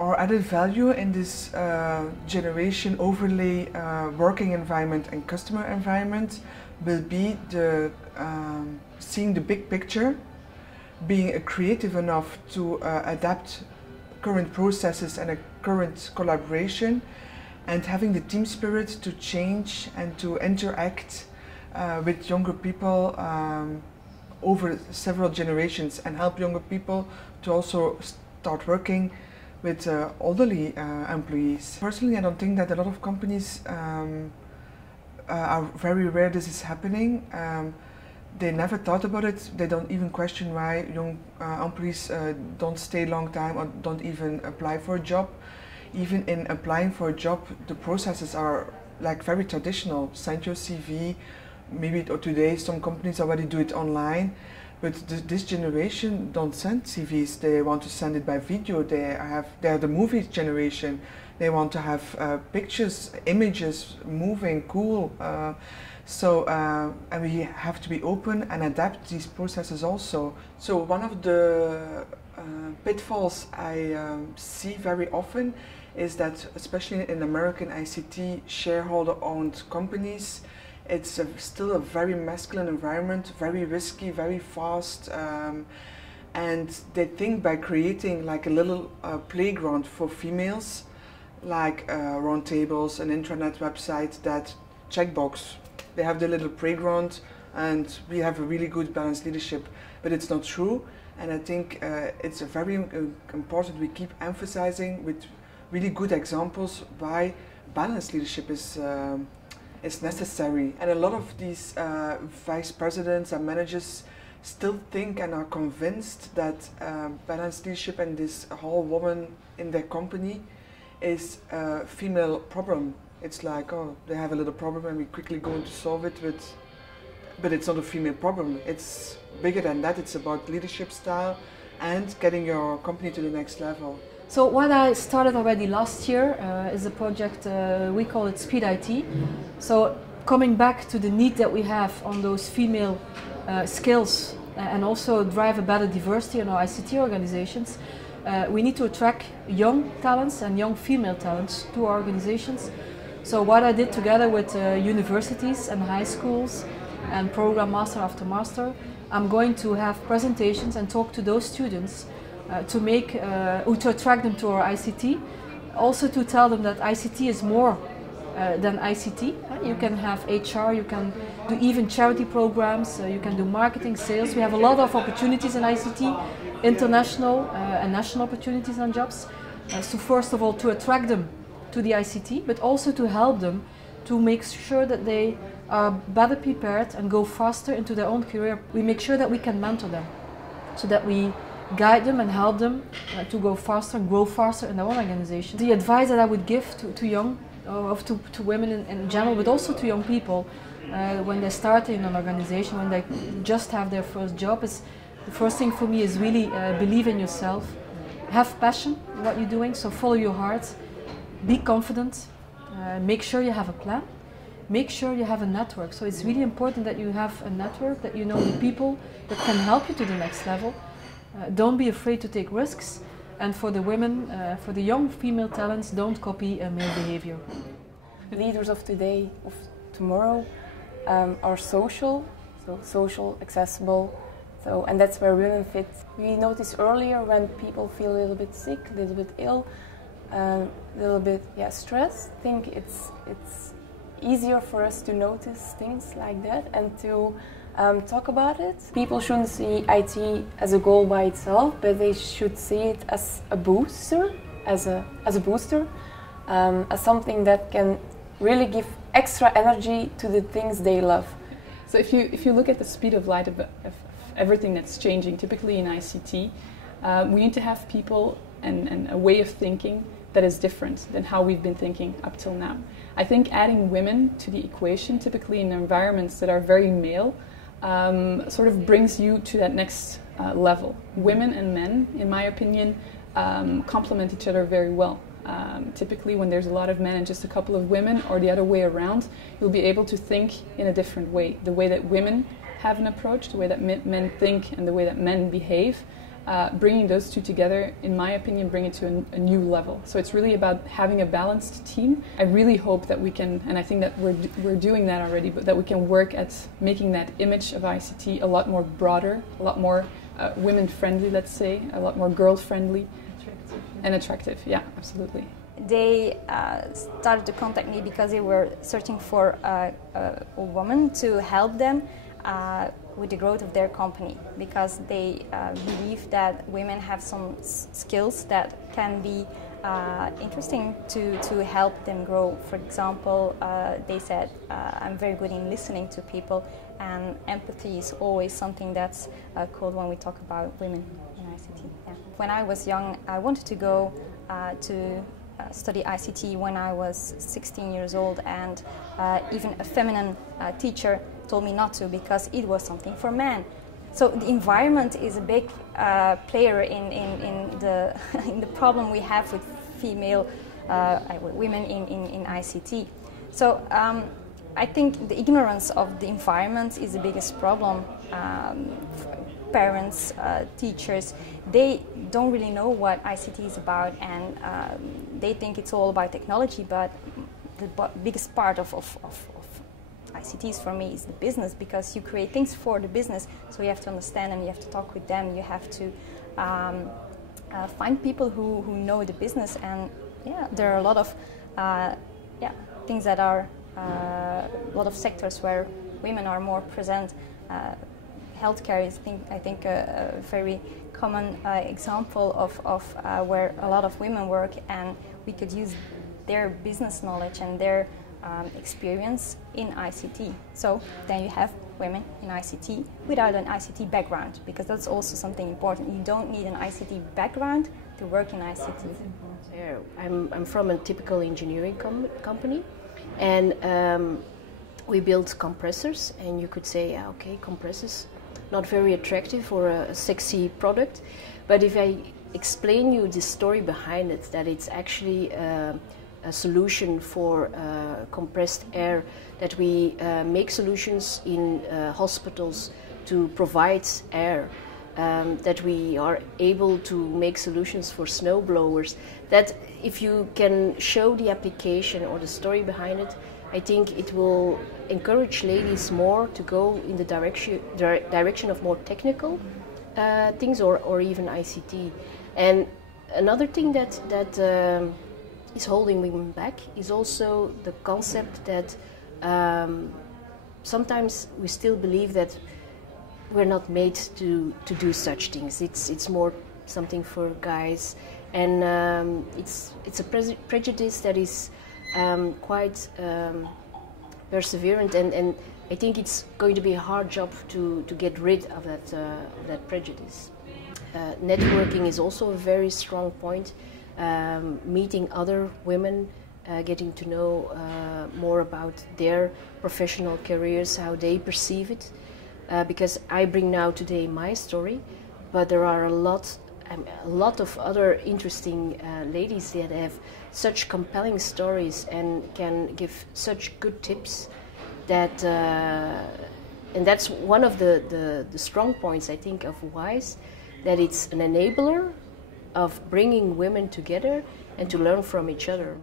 Our added value in this generation overlay working environment and customer environment will be the seeing the big picture, being creative enough to adapt current processes and a current collaboration, and having the team spirit to change and to interact with younger people over several generations, and help younger people to also start working with elderly employees. Personally, I don't think that a lot of companies are very rare this is happening. They never thought about it. They don't even question why young employees don't stay a long time or don't even apply for a job. Even in applying for a job, the processes are like very traditional. Send your CV. Maybe today some companies already do it online, but this generation don't send CVs. They want to send it by video. They are the movie generation. They want to have pictures, images, moving, cool. And we have to be open and adapt these processes also. So one of the pitfalls I see very often is that, especially in American ICT shareholder-owned companies, it's still a very masculine environment, very risky, very fast, and they think by creating like a little playground for females, like round tables, an intranet website, that checkbox. They have the little playground and we have a really good balanced leadership, but it's not true. And I think it's very important we keep emphasizing with really good examples why balanced leadership is necessary. And a lot of these vice presidents and managers still think and are convinced that balanced leadership and this whole woman in their company is a female problem. It's like, oh, they have a little problem and we quickly go to solve it but it's not a female problem. It's bigger than that. It's about leadership style and getting your company to the next level. So what I started already last year is a project, we call it Speed IT. So coming back to the need that we have on those female skills and also drive a better diversity in our ICT organizations, we need to attract young talents and young female talents to our organizations. So what I did together with universities and high schools and program master after master, I'm going to have presentations and talk to those students to attract them to our ICT, also to tell them that ICT is more than ICT. You can have HR, you can do even charity programs, you can do marketing, sales. We have a lot of opportunities in ICT, international and national opportunities and jobs. So first of all, to attract them to the ICT, but also to help them to make sure that they are better prepared and go faster into their own career. We make sure that we can mentor them, so that we guide them and help them to go faster and grow faster in their own organization. The advice that I would give to young, to women in general, but also to young people when they start in an organization, when they just have their first job, is the first thing for me is really believe in yourself, have passion in what you're doing, so follow your heart, be confident, make sure you have a plan, make sure you have a network. So it's really important that you have a network, that you know the people that can help you to the next level. Don't be afraid to take risks, and for the women, for the young female talents, don't copy male behavior. Leaders of today, of tomorrow, are social, so social, accessible, and that's where women fit. We notice earlier when people feel a little bit sick, a little bit ill, a little bit stressed. I think it's easier for us to notice things like that and to talk about it. People shouldn't see IT as a goal by itself, but they should see it as a booster, as something that can really give extra energy to the things they love. So if you look at the speed of light of everything that's changing, typically in ICT, we need to have people and a way of thinking that is different than how we've been thinking up till now. I think adding women to the equation, typically in environments that are very male, sort of brings you to that next level. Women and men, in my opinion, complement each other very well. Typically when there's a lot of men and just a couple of women, or the other way around, you'll be able to think in a different way. The way that women have an approach, the way that men think and the way that men behave bringing those two together, in my opinion, bring it to a new level. So it's really about having a balanced team. I really hope that we can, and I think that we're doing that already, but that we can work at making that image of ICT a lot more broader, a lot more women-friendly, let's say, a lot more girl-friendly. Attractive. And attractive, yeah, absolutely. They started to contact me because they were searching for a woman to help them with the growth of their company, because they believe that women have some skills that can be interesting to help them grow. For example, they said, I'm very good in listening to people, and empathy is always something that's called when we talk about women in ICT. Yeah. When I was young, I wanted to go to study ICT when I was 16 years old, and even a feminine teacher told me not to because it was something for men. So the environment is a big player in the in the problem we have with female women in ICT. So I think the ignorance of the environment is the biggest problem. Parents, teachers, they don't really know what ICT is about, and they think it's all about technology, but the biggest part of ICTs for me is the business, because you create things for the business, so you have to understand them, you have to talk with them, you have to find people who know the business. And yeah, there are a lot of things that are a lot of sectors where women are more present. Healthcare is, I think, a very common example of where a lot of women work, and we could use their business knowledge and their experience in ICT. So then you have women in ICT without an ICT background, because that's also something important. You don't need an ICT background to work in ICT. Yeah, I'm from a typical engineering company, and we build compressors, and you could say, yeah, okay, compressors, not very attractive or a sexy product, but if I explain you the story behind it, that it's actually a solution for compressed air, that we make solutions in hospitals to provide air, that we are able to make solutions for snow blowers, that if you can show the application or the story behind it, I think it will encourage ladies more to go in the direction of more technical things, or even ICT. And another thing that is holding women back is also the concept that sometimes we still believe that we're not made to do such things. It's more something for guys, and it's a prejudice that is quite perseverant, and I think it's going to be a hard job to get rid of that prejudice. Networking is also a very strong point. Meeting other women, getting to know more about their professional careers, how they perceive it, because I bring now today my story, but there are a lot of other interesting ladies that have such compelling stories and can give such good tips, that and that's one of the strong points, I think, of WISE, that it's an enabler of bringing women together and to learn from each other.